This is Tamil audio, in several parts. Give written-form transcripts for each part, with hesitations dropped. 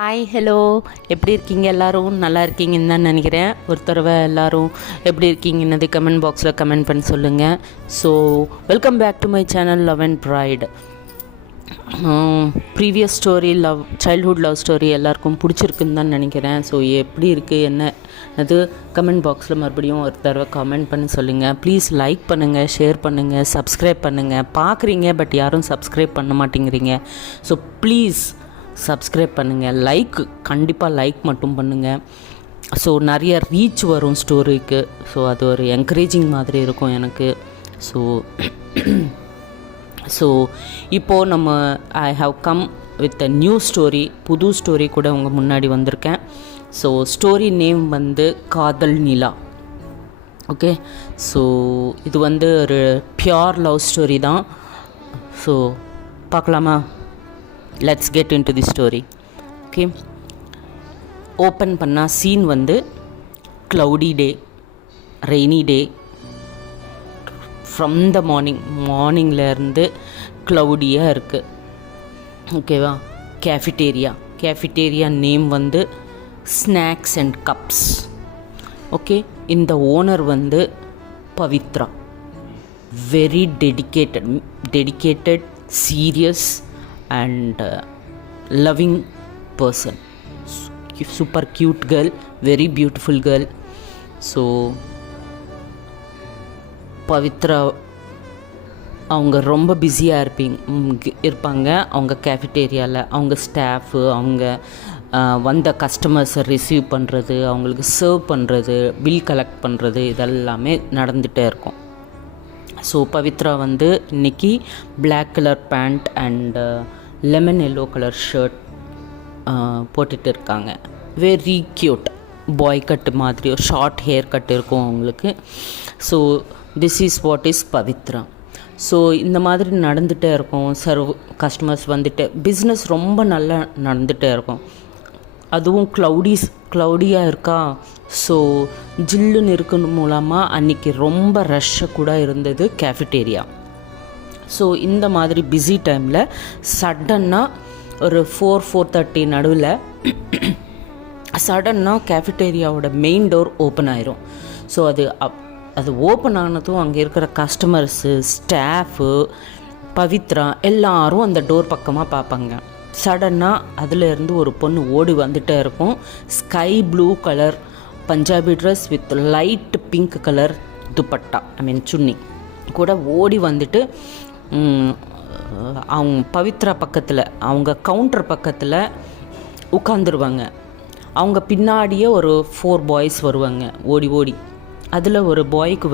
ஹாய் ஹலோ, எப்படி இருக்கீங்க? எல்லோரும் நல்லா இருக்கீங்கன்னு தான் நினைக்கிறேன். ஒரு தடவை எல்லோரும் எப்படி இருக்கீங்கன்னது கமெண்ட் பாக்ஸில் கமெண்ட் பண்ணி சொல்லுங்கள். So welcome back to my channel love and bright. Previous story childhood love story எல்லாருக்கும் பிடிச்சிருக்குன்னு தான் நினைக்கிறேன். ஸோ எப்படி இருக்குது என்ன அது கமெண்ட் பாக்ஸில் மறுபடியும் ஒரு தடவை கமெண்ட் பண்ணி சொல்லுங்கள். ப்ளீஸ் லைக் பண்ணுங்கள், ஷேர் பண்ணுங்கள், சப்ஸ்கிரைப் பண்ணுங்கள். பார்க்குறீங்க பட் யாரும் சப்ஸ்கிரைப் பண்ண மாட்டேங்கிறீங்க. ஸோ ப்ளீஸ் சப்ஸ்கிரைப் பண்ணுங்கள். கண்டிப்பாக லைக் மட்டும் பண்ணுங்கள். ஸோ நிறைய ரீச் வரும் ஸ்டோரிக்கு. ஸோ அது ஒரு என்கரேஜிங் மாதிரி இருக்கும் எனக்கு. ஸோ இப்போது நம்ம I have come with a new story. புது ஸ்டோரி கூட உங்கள் முன்னாடி வந்திருக்கேன். ஸோ ஸ்டோரி நேம் காதல் நிலா. ஓகே, ஸோ இது ஒரு பியோர் லவ் ஸ்டோரி தான். ஸோ பார்க்கலாமா? Let's get into the story. Okay, open பண்ணால் scene cloudy day, rainy day. From the மார்னிங்லேருந்து க்ளவுடியாக இருக்குது. ஓகேவா? Cafeteria name snacks and cups. Okay, இந்த owner Pavithra. Very dedicated, serious and loving person. Super cute girl, very beautiful girl. So Pavithra அவங்க ரொம்ப பிஸியாக இருப்பாங்க அவங்க கேஃபிட்டேரியாவில். அவங்க ஸ்டாஃபு, அவங்க வந்த கஸ்டமர்ஸை ரிசீவ் பண்ணுறது, அவங்களுக்கு சர்வ் பண்ணுறது, பில் கலெக்ட் பண்ணுறது, இதெல்லாமே நடந்துகிட்டே இருக்கும். ஸோ பவித்ரா இன்றைக்கி black colour pant and lemon yellow colour shirt போட்டுட்டு இருக்காங்க. வெரி க்யூட் பாய் கட்டு மாதிரி ஒரு ஷார்ட் ஹேர் கட் இருக்கும் அவங்களுக்கு. So this is what is Pavithra. So இந்த மாதிரி நடந்துகிட்டே இருக்கும். கஸ்டமர்ஸ் பிஸ்னஸ் ரொம்ப நல்லா நடந்துகிட்டே இருக்கும். அதுவும் க்ளவுடியாக இருக்கா. ஸோ ஜில்லுன்னு இருக்கணும் மூலமாக அன்றைக்கி ரொம்ப ரஷ்ஷாக கூட இருந்தது கேஃபிட்டேரியா. ஸோ இந்த மாதிரி பிஸி டைமில் சடன்னாக ஒரு 4:30 நடுவில் சடன்னாக கேஃபிட்டேரியாவோட மெயின் டோர் ஓப்பன் ஆயிரும். ஸோ அது ஓப்பன் ஆனதும் அங்கே இருக்கிற கஸ்டமர்ஸு, ஸ்டாஃபு, பவித்ரா எல்லாரும் அந்த டோர் பக்கமாக பார்ப்பாங்க. சடன்னாக அதிலேருந்து ஒரு பொண்ணு ஓடி வந்துகிட்டே இருக்கும். Sky blue colour Punjabi dress with light pink colour dupatta, chunni கூட ஓடி வந்துட்டு அவங்க பவித்ரா பக்கத்தில், அவங்க கவுண்டர் பக்கத்தில் உட்காந்துருவாங்க. அவங்க பின்னாடியே ஒரு 4 பாய்ஸ் வருவாங்க ஓடி. அதில் ஒரு பாய்க்கு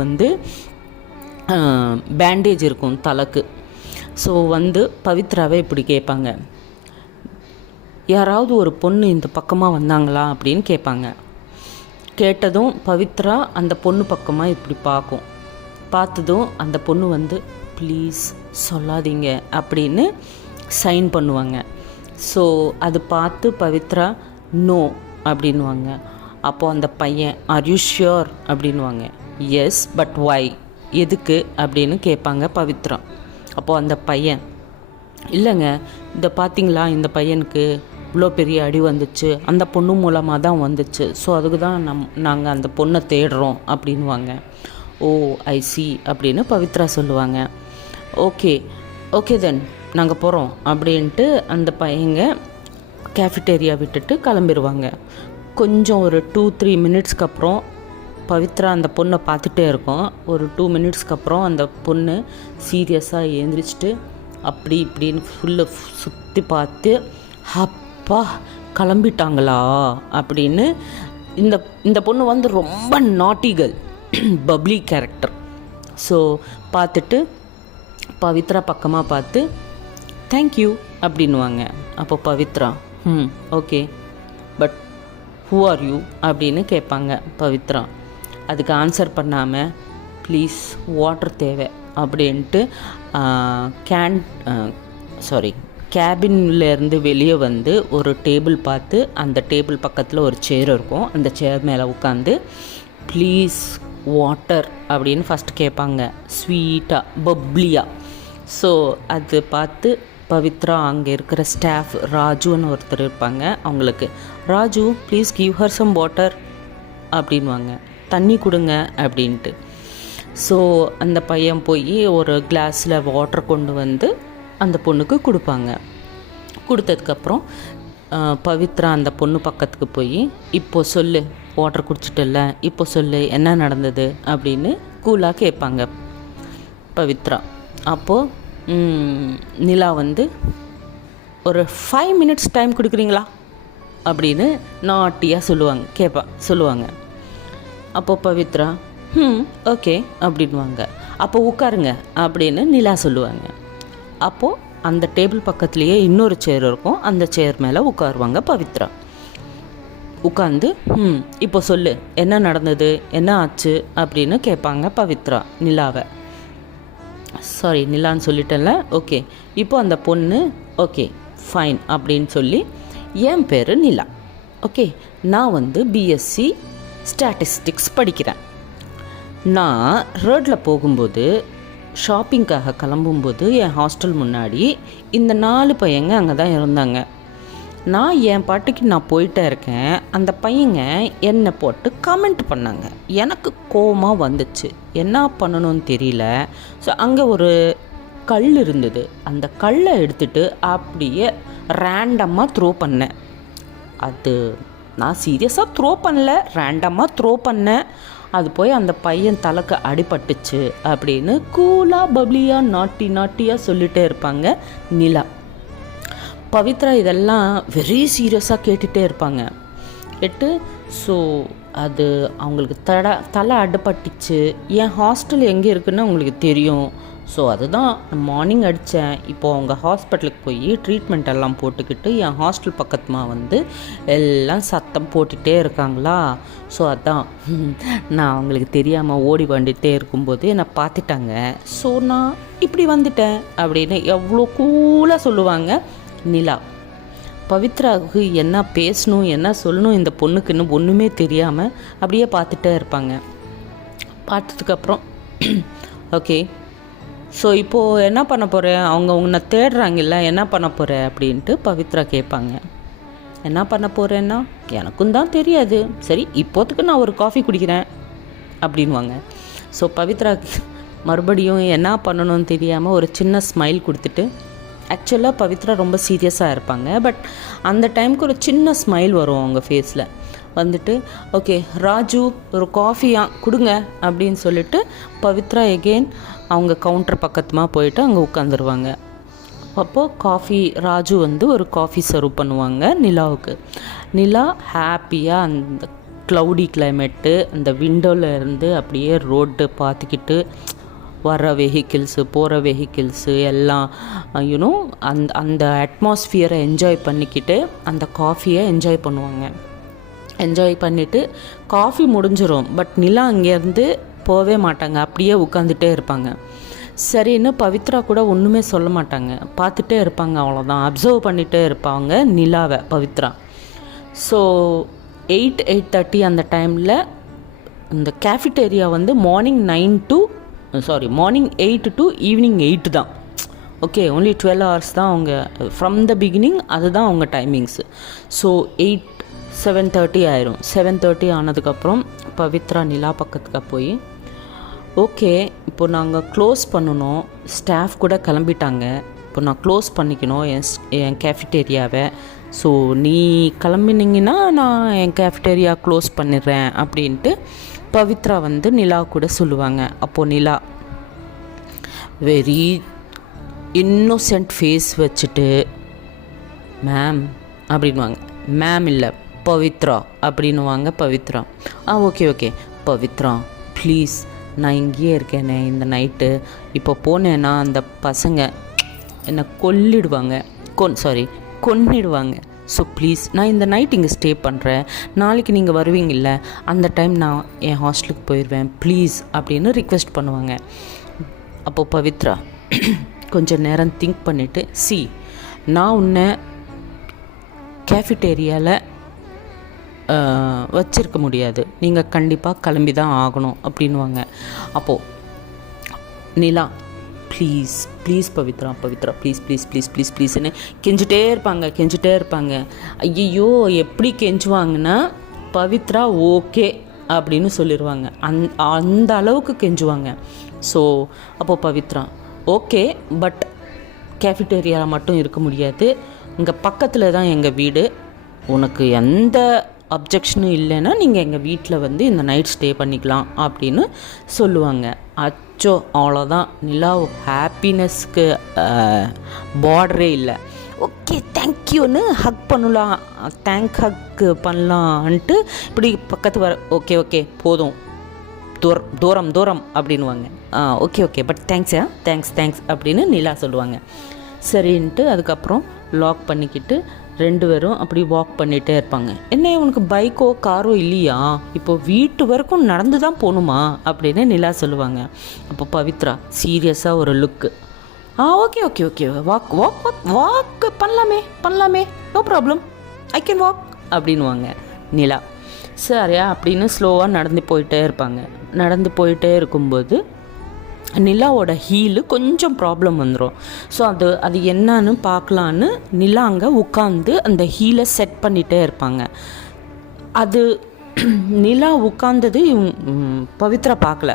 பேண்டேஜ் இருக்கும் தலைக்கு. ஸோ பவித்ராவே இப்படி கேட்பாங்க, யாராவது ஒரு பொண்ணு இந்த பக்கமாக வந்தாங்களா அப்படின்னு கேட்பாங்க. கேட்டதும் பவித்ரா அந்த பொண்ணு பக்கமாக இப்படி பார்த்ததும் அந்த பொண்ணு ப்ளீஸ் சொல்லாதீங்க அப்படின்னு சைன் பண்ணுவாங்க. ஸோ அது பார்த்து பவித்ரா நோ அப்படின்வாங்க. அப்போது அந்த பையன் ஆர் யூ ஷியோர் அப்படின்வாங்க. எஸ் பட் ஒய், எதுக்கு அப்படின்னு கேட்பாங்க பவித்ரா. அப்போது அந்த பையன், இல்லைங்க இந்த பார்த்தீங்களா, இந்த பையனுக்கு இவ்வளோ பெரிய அடி வந்துச்சு, அந்த பொண்ணு மூலமாக தான் வந்துச்சு. ஸோ அதுக்கு தான் நாங்கள் அந்த பொண்ணை தேடுறோம் அப்படின்வாங்க. ஓ ஐ சி அப்படின்னு பவித்ரா சொல்லுவாங்க. ஓகே தென் நாங்கள் போகிறோம் அப்படின்ட்டு அந்த பையங்க கேஃபிட்டேரியா விட்டுட்டு கிளம்பிடுவாங்க. கொஞ்சம் ஒரு 2-3 மினிட்ஸ்க்கு அப்புறம் பவித்ரா அந்த பொண்ணை பார்த்துட்டே இருக்கோம். ஒரு 2 மினிட்ஸ்க்கு அப்புறம் அந்த பொண்ணு சீரியஸாக எழுந்திரிச்சிட்டு அப்படி இப்படின்னு சுற்றி பார்த்து, அப்பா கிளம்பிட்டாங்களா அப்படின்னு. இந்த பொண்ணு ரொம்ப நாட்டி கேர்ள், பப்ளி கேரக்டர். ஸோ பார்த்துட்டு பவித்ரா பக்கமாக பார்த்து தேங்க்யூ அப்படின்வாங்க. அப்போ Pavithra okay but who are you அப்படின்னு கேட்பாங்க பவித்ரா. அதுக்கு ஆன்சர் பண்ணாமல் ப்ளீஸ் வாட்டர் தேவை அப்படின்ட்டு கேபின்லேருந்து வெளியே ஒரு டேபிள் பார்த்து, அந்த டேபிள் பக்கத்தில் ஒரு சேர் இருக்கும். அந்த சேர் மேலே உட்காந்து ப்ளீஸ் வாட்டர் அப்படின்னு ஃபஸ்ட் கேட்பாங்க, ஸ்வீட்டாக பப்ளியாக. ஸோ அது பார்த்து பவித்ரா அங்கே இருக்கிற ஸ்டாஃப் ராஜுன்னு ஒருத்தர் இருப்பாங்க, அவங்களுக்கு Raju please give her some water அப்படின்வாங்க, தண்ணி கொடுங்க அப்படின்ட்டு. ஸோ அந்த பையன் போய் ஒரு கிளாஸில் வாட்டர் கொண்டு வந்து அந்த பொண்ணுக்கு கொடுப்பாங்க. கொடுத்ததுக்கப்புறம் பவித்ரா அந்த பொண்ணு பக்கத்துக்கு போய் இப்போ சொல்லு, வாட்டர் குடிச்சிட்டல, இப்போ சொல்லு என்ன நடந்தது அப்படின்னு கூலாக கேட்பாங்க பவித்ரா. அப்போது நிலா வந்து ஒரு 5 minutes டைம் கொடுக்குறீங்களா அப்படின்னு நாட்டியாக சொல்லுவாங்க. அப்போது பவித்ரா ஓகே அப்படின்வாங்க. அப்போ உட்காருங்க அப்படின்னு நிலா சொல்லுவாங்க. அப்போது அந்த டேபிள் பக்கத்துலேயே இன்னொரு சேர் இருக்கும், அந்த சேர் மேலே உட்காருவாங்க பவித்ரா. உட்காந்து இப்போ சொல்லு என்ன நடந்தது, என்ன ஆச்சு அப்படின்னு கேட்பாங்க பவித்ரா நிலாவை. சாரி நிலான்னு சொல்லிட்டேன்ல, ஓகே. இப்போ அந்த பொண்ணு ஓகே ஃபைன் அப்படின்னு சொல்லி, என் பேர் நிலா, ஓகே, நான் வந்து பிஎஸ்சி ஸ்டாட்டிஸ்டிக்ஸ் படிக்கிறேன். நான் ரோட்டில் போகும்போது ஷாப்பிங்காக கிளம்பும்போது என் ஹாஸ்டல் முன்னாடி இந்த 4 பையங்க அங்கே தான் இருந்தாங்க. நான் என் பாட்டுக்கு நான் போயிட்டே இருக்கேன். அந்த பையங்க என்னை போட்டு கமெண்ட் பண்ணாங்க. எனக்கு கோவமாக வந்துச்சு, என்ன பண்ணணும்னு தெரியல. ஸோ அங்கே ஒரு கல் இருந்தது, அந்த கல்லை எடுத்துகிட்டு அப்படியே ரேண்டமாக த்ரோ பண்ணேன். அது நான் சீரியஸாக த்ரோ பண்ணல, ரேண்டமாக த்ரோ பண்ணேன். அது போய் அந்த பையன் தலைக்கு அடிபட்டுச்சு அப்படின்னு கூலாக பப்ளியாக நாட்டியாக சொல்லிகிட்டே இருப்பாங்க நிலா. பவித்ரா இதெல்லாம் வெரி சீரியஸாக கேட்டுகிட்டே இருப்பாங்க. ஸோ அது அவங்களுக்கு தலை அடிபட்டுச்சு. என் ஹாஸ்டல் எங்கே இருக்குன்னு அவங்களுக்கு தெரியும். ஸோ அதுதான் மார்னிங் அடித்தேன். இப்போது அவங்க ஹாஸ்பிட்டலுக்கு போய் ட்ரீட்மெண்ட் எல்லாம் போட்டுக்கிட்டு என் ஹாஸ்டல் பக்கத்துமாக வந்து எல்லாம் சத்தம் போட்டுகிட்டே இருக்காங்களா. ஸோ அதான் நான் அவங்களுக்கு தெரியாமல் ஓடி வந்துட்டே இருக்கும்போது என்னை பார்த்துட்டாங்க. ஸோ நான் இப்படி வந்துட்டேன் அப்படின்னு எவ்வளோ கூலாக சொல்லுவாங்க நிலா. பவித்ராவுக்கு என்ன பேசணும் என்ன சொல்லணும் இந்த பொண்ணுக்குன்னு ஒன்றுமே தெரியாமல் அப்படியே பார்த்துட்டே இருப்பாங்க. பார்த்ததுக்கப்புறம் ஓகே ஸோ இப்போது என்ன பண்ண போகிறேன், அவங்க உன்னை தேடுறாங்கல்ல, என்ன பண்ண போகிற அப்படின்ட்டு பவித்ரா கேட்பாங்க. என்ன பண்ண போகிறேன்னா எனக்கும் தான் தெரியாது, சரி இப்போத்துக்கு நான் ஒரு காஃபி குடிக்கிறேன் அப்படின்வாங்க. ஸோ பவித்ரா மறுபடியும் என்ன பண்ணணும்னு தெரியாமல் ஒரு சின்ன ஸ்மைல் கொடுத்துட்டு, ஆக்சுவலாக பவித்ரா ரொம்ப சீரியஸாக இருப்பாங்க, பட் அந்த டைமுக்கு ஒரு சின்ன ஸ்மைல் வரும் அவங்க ஃபேஸில். வந்துட்டு ஓகே ராஜு ஒரு காஃபியா கொடுங்க அப்படின்னு சொல்லிட்டு பவித்ரா எகெயின் அவங்க கவுண்டர் பக்கத்துமாக போயிட்டு அங்கே உட்காந்துருவாங்க. அப்போது காஃபி ராஜு வந்து ஒரு காஃபி சர்வ் பண்ணுவாங்க நிலாவுக்கு. நிலா ஹாப்பியாக அந்த க்ளவுடி கிளைமேட்டு, அந்த விண்டோவில் இருந்து அப்படியே ரோடு பார்த்துக்கிட்டு வர வெஹிக்கிள்ஸு போகிற வெஹிக்கிள்ஸு எல்லாம் யூனோ அந்த அட்மாஸ்ஃபியரை என்ஜாய் பண்ணிக்கிட்டு அந்த காஃபியை என்ஜாய் பண்ணுவாங்க. என்ஜாய் பண்ணிவிட்டு காஃபி முடிஞ்சிடும், பட் நிலா அங்கேருந்து போகவே மாட்டாங்க, அப்படியே உட்காந்துட்டே இருப்பாங்க. சரின்னு பவித்ரா கூட ஒன்றுமே சொல்ல மாட்டாங்க, பார்த்துட்டே இருப்பாங்க, அவ்வளோதான் அப்சர்வ் பண்ணிகிட்டே இருப்பாங்க நிலாவை பவித்ரா. ஸோ 8:30 அந்த டைமில் இந்த கேஃபிட்டேரியா வந்து மார்னிங் 8 to ஈவினிங் 8 தான். ஓகே only 12 hours தான் அவங்க ஃப்ரம் த பிகினிங், அதுதான் அவங்க டைமிங்ஸு. ஸோ 7:30 ஆயிரும். 7:30 ஆனதுக்கப்புறம் பவித்ரா நிலா பக்கத்துக்கு போய் ஓகே இப்போ நாங்கள் க்ளோஸ் பண்ணணும், ஸ்டாஃப் கூட கிளம்பிட்டாங்க, இப்போ நான் க்ளோஸ் பண்ணிக்கணும் என் கேஃபிட்டேரியாவை. ஸோ நீ கிளம்பினீங்கன்னா நான் என் கேஃபிட்டேரியா க்ளோஸ் பண்ணிடுறேன் அப்படின்ட்டு பவித்ரா வந்து நிலா கூட சொல்லுவாங்க. அப்போது நிலா வெரி இன்னோசென்ட் ஃபேஸ் வச்சுட்டு மேம் அப்படின்வாங்க. மேம் இல்லை பவித்ரா அப்படின்வாங்க பவித்ரா. ஓகே பவித்ரா ப்ளீஸ், நான் இங்கேயே இருக்கேனே இந்த நைட்டு, இப்போ போனேன்னா அந்த பசங்க என்னை கொன்னிடுவாங்க. ஸோ ப்ளீஸ் நான் இந்த நைட் இங்கே ஸ்டே பண்ணுறேன், நாளைக்கு நீங்கள் வருவீங்கள்ல அந்த டைம் நான் என் ஹாஸ்டலுக்கு போயிடுவேன் ப்ளீஸ் அப்படின்னு ரிக்வெஸ்ட் பண்ணுவாங்க. அப்போது பவித்ரா கொஞ்சம் நேரம் திங்க் பண்ணிவிட்டு, நான் உன்னை கேஃபிட்டேரியாவில் வச்சிருக்க முடியாது, நீங்கள் கண்டிப்பாக கிளம்பி தான் ஆகணும் அப்படின்வாங்க. அப்போது Nila please please Pavithra Pavithra please please please please ப்ளீஸ்ன்னு கெஞ்சிட்டே இருப்பாங்க. ஐயோ எப்படி கெஞ்சுவாங்கன்னா பவித்ரா ஓகே அப்படின்னு சொல்லிடுவாங்க. அந்த அளவுக்கு கெஞ்சுவாங்க. ஸோ அப்போது பவித்ரா ஓகே, பட் கேஃபிட்டேரியாவில் மட்டும் இருக்க முடியாது, இங்கே பக்கத்தில் தான் எங்கள் வீடு, உனக்கு எந்த அப்ஜெக்ஷனும் இல்லைன்னா நீங்கள் எங்கள் வீட்டில் வந்து இந்த நைட் ஸ்டே பண்ணிக்கலாம் அப்படின்னு சொல்லுவாங்க. அச்சோ அவ்வளோதான், நிலா ஹாப்பினஸ்க்கு பார்டரே இல்லை. ஓகே தேங்க்யூன்னு ஹக் பண்ணலாம், ஹக் பண்ணலான்ட்டு இப்படி பக்கத்து ஓகே ஓகே போதும், தூரம் அப்படின்வாங்க. ஓகே பட் தேங்க்ஸ் அப்படின்னு நிலா சொல்லுவாங்க. சரின்ட்டு அதுக்கப்புறம் லாக் பண்ணிக்கிட்டு 2 பேரும் அப்படி வாக் பண்ணிகிட்டே இருப்பாங்க. என்ன உனக்கு பைக்கோ காரோ இல்லையா, இப்போ வீட்டு வரைக்கும் நடந்து தான் போகணுமா அப்படின்னு நிலா சொல்லுவாங்க. அப்போ பவித்ரா சீரியஸாக ஒரு லுக்கு, ஓகே வாக் பண்ணலாமே no problem, I can walk அப்படின்வாங்க நிலா. சரியா அப்படின்னு ஸ்லோவாக நடந்து போயிட்டே இருக்கும்போது நிலாவோட ஹீலு கொஞ்சம் ப்ராப்ளம் வந்துடும். ஸோ அது என்னன்னு பார்க்கலான்னு நிலா அங்கே உட்காந்து அந்த ஹீலை செட் பண்ணிகிட்டே இருப்பாங்க. அது நிலா உட்காந்தது பவித்ரா பார்க்கல.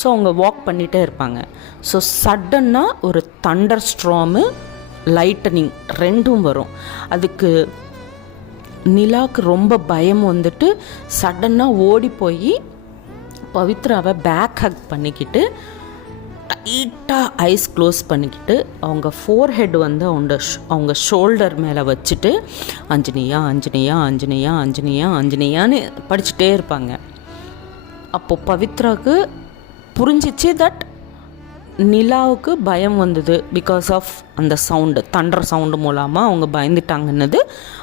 ஸோ அவங்க வாக் பண்ணிகிட்டே இருப்பாங்க. ஸோ சடன்னாக ஒரு தண்டர் ஸ்ட்ராமு, லைட்டனிங் 2ம் வரும். அதுக்கு நிலாவுக்கு ரொம்ப பயம் வந்துட்டு சடன்னாக ஓடி போய் பவித்ராவை பேக் ஹக் பண்ணிக்கிட்டு டைட்டாக ஐஸ் க்ளோஸ் பண்ணிக்கிட்டு அவங்க ஃபோர்ஹெட் வந்து அவங்க ஷோல்டர் மேலே வச்சுட்டு ஆஞ்சநேயான்னு படிச்சுட்டே இருப்பாங்க. அப்போது பவித்ராவுக்கு புரிஞ்சிச்சு தட் நிலாவுக்கு பயம் வந்தது பிகாஸ் ஆஃப் அந்த சவுண்டு, தண்டர் சவுண்டு மூலமாக அவங்க பயந்துட்டாங்கன்னது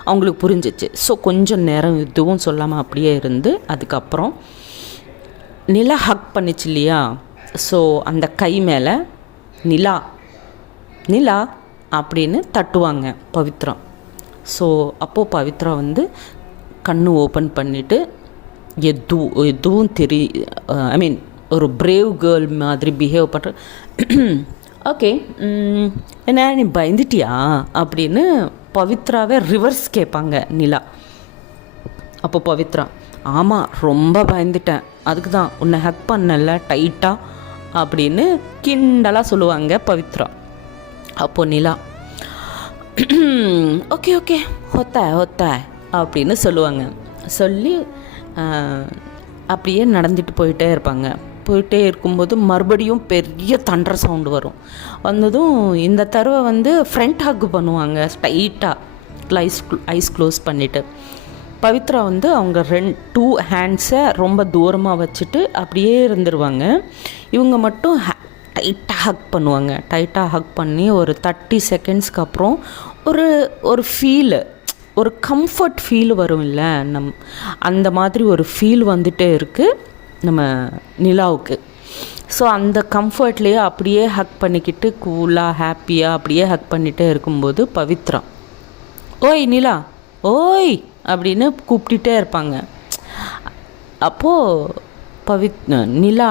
அவங்களுக்கு புரிஞ்சிச்சு. ஸோ கொஞ்சம் நேரம் இதுவும் சொல்லாமல் அப்படியே இருந்து அதுக்கப்புறம் நிலா ஹக் பண்ணிச்சு இல்லையா, ஸோ அந்த கை மேலே நிலா அப்படின்னு தட்டுவாங்க பவித்ரா. ஸோ அப்போது பவித்ரா வந்து கண்ணு ஓப்பன் பண்ணிவிட்டு எதுவும் ஒரு பிரேவ் கேர்ள் மாதிரி பிஹேவ் பண்ணுற. ஓகே என்ன நீ பயந்துட்டியா அப்படின்னு பவித்ராவை ரிவர்ஸ் கேட்பாங்க நிலா. அப்போ பவித்ரா ஆமாம் ரொம்ப பயந்துட்டேன், அதுக்கு தான் உன்னை ஹக் பண்ணல டைட்டாக அப்படின்னு கிண்டலாக சொல்லுவாங்க பவித்ரா. அப்போது நிலா ஓகே ஹொத்த அப்படின்னு சொல்லுவாங்க. சொல்லி அப்படியே நடந்துட்டு போயிட்டே இருக்கும்போது மறுபடியும் பெரிய தண்டர் சவுண்டு வந்ததும் இந்த தடவை வந்து ஃப்ரண்ட் ஹக் பண்ணுவாங்க டைட்டாக ஐஸ் க்ளோஸ் பண்ணிவிட்டு. பவித்ரா வந்து அவங்க 2 ஹேண்ட்ஸை ரொம்ப தூரமாக வச்சுட்டு அப்படியே இருந்துருவாங்க. இவங்க மட்டும் டைட்டாக ஹக் பண்ணி ஒரு 30 செகண்ட்ஸ்க்கு அப்புறம் ஒரு ஃபீலு, ஒரு கம்ஃபர்ட் ஃபீல் வரும் இல்லை, அந்த மாதிரி ஒரு ஃபீல் வந்துட்டே இருக்குது நம்ம நிலாவுக்கு. ஸோ அந்த கம்ஃபர்ட்லேயே அப்படியே ஹக் பண்ணிக்கிட்டு கூலாக ஹாப்பியாக அப்படியே ஹக் பண்ணிகிட்டே இருக்கும்போது பவித்ரா ஓய் நிலா ஓய் அப்படின்னு கூப்பிட்டுட்டே இருப்பாங்க. அப்போது நிலா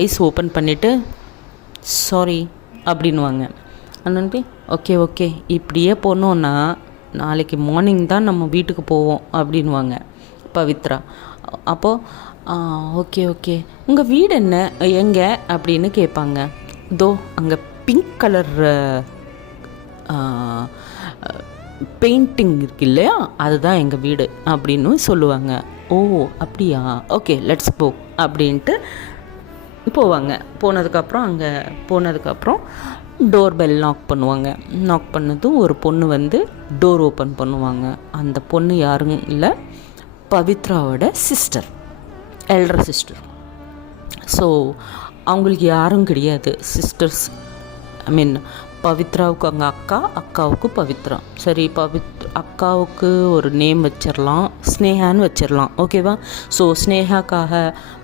ஐஸ் ஓப்பன் பண்ணிவிட்டு சாரி அப்படின்வாங்க. அண்ணனுக்கு ஓகே இப்படியே போனோன்னா நாளைக்கு மார்னிங் தான் நம்ம வீட்டுக்கு போவோம் அப்படின்வாங்க பவித்ரா. அப்போது ஓகே உங்கள் வீடு எங்கே அப்படின்னு கேட்பாங்க. அங்கே பிங்க் கலர் பெயிண்டிங் இருக்கு இல்லையா, அதுதான் எங்கள் வீடு அப்படின்னு சொல்லுவாங்க. ஓ அப்படியா, ஓகே லெட்ஸ் போ அப்படின்ட்டு போவாங்க. போனதுக்கப்புறம் டோர் பெல் நாக் பண்ணுவாங்க. நாக் பண்ணதும் ஒரு பொண்ணு வந்து டோர் ஓப்பன் பண்ணுவாங்க. அந்த பொண்ணு யாரும் இல்லை, பவித்ராவோட சிஸ்டர், எல்டர் சிஸ்டர். ஸோ அவங்களுக்கு யாரும் கிடையாது சிஸ்டர்ஸ். பவித்ராவுக்கு அவங்க அக்காவுக்கு பவித்ரா. சரி அக்காவுக்கு ஒரு நேம் வச்சிடலாம், ஸ்னேகான்னு வச்சிடலாம், ஓகேவா. ஸோ ஸ்னேகாக்காக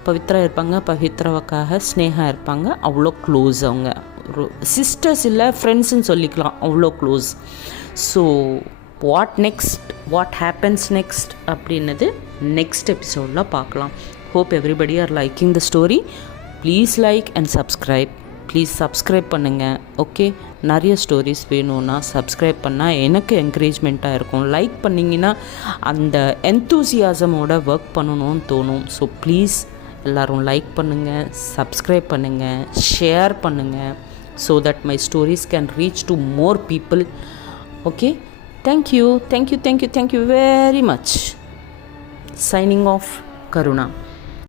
பவித்ரா இருப்பாங்க, பவித்ராவுக்காக ஸ்னேகா இருப்பாங்க. அவ்வளோ க்ளோஸ், அவங்க ஒரு சிஸ்டர்ஸ் இல்லை ஃப்ரெண்ட்ஸுன்னு சொல்லிக்கலாம், அவ்வளோ close. So what happens next அப்படின்னது நெக்ஸ்ட் எபிசோடில் பார்க்கலாம். Hope everybody are liking the story. Please like and subscribe. Please subscribe பண்ணுங்கள். ஓகே, நிறைய ஸ்டோரிஸ் வேணும்னா சப்ஸ்கிரைப் பண்ணால் எனக்கு என்கரேஜ்மெண்ட்டாக இருக்கும். லைக் பண்ணிங்கன்னா அந்த என்தூசியாசமோட ஒர்க் பண்ணணும்னு தோணும். ஸோ ப்ளீஸ் எல்லோரும் லைக் பண்ணுங்கள், சப்ஸ்கிரைப் பண்ணுங்கள், ஷேர் பண்ணுங்கள், so that my stories can reach to more people. Okay, thank you very much. Signing off, Karuna.